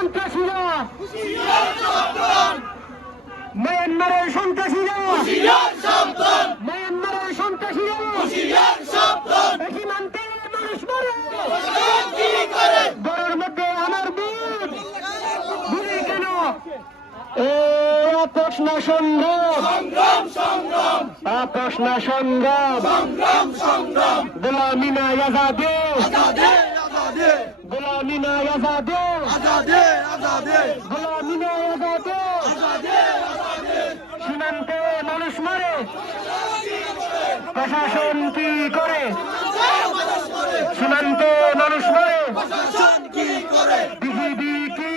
সন্ত্রাসীরা, মায়ানমারের সন্ত্রাসীরা, মায়ানমারের সন্ত্রাসীরা সীমান্তে মানুষ মারে। গরুর মধ্যে আমার বুট ঘুরে কেন? আপোষ না সংগ্রাম, আপোষ না সংগ্রাম, গোলামি না আজাদে, গোলামি না আজাদে, গোলামি না আজাদে। সীমান্তে মানুষ মারে, প্রশাসন কি করে? সীমান্তে মানুষ মারে, বিজিবি কি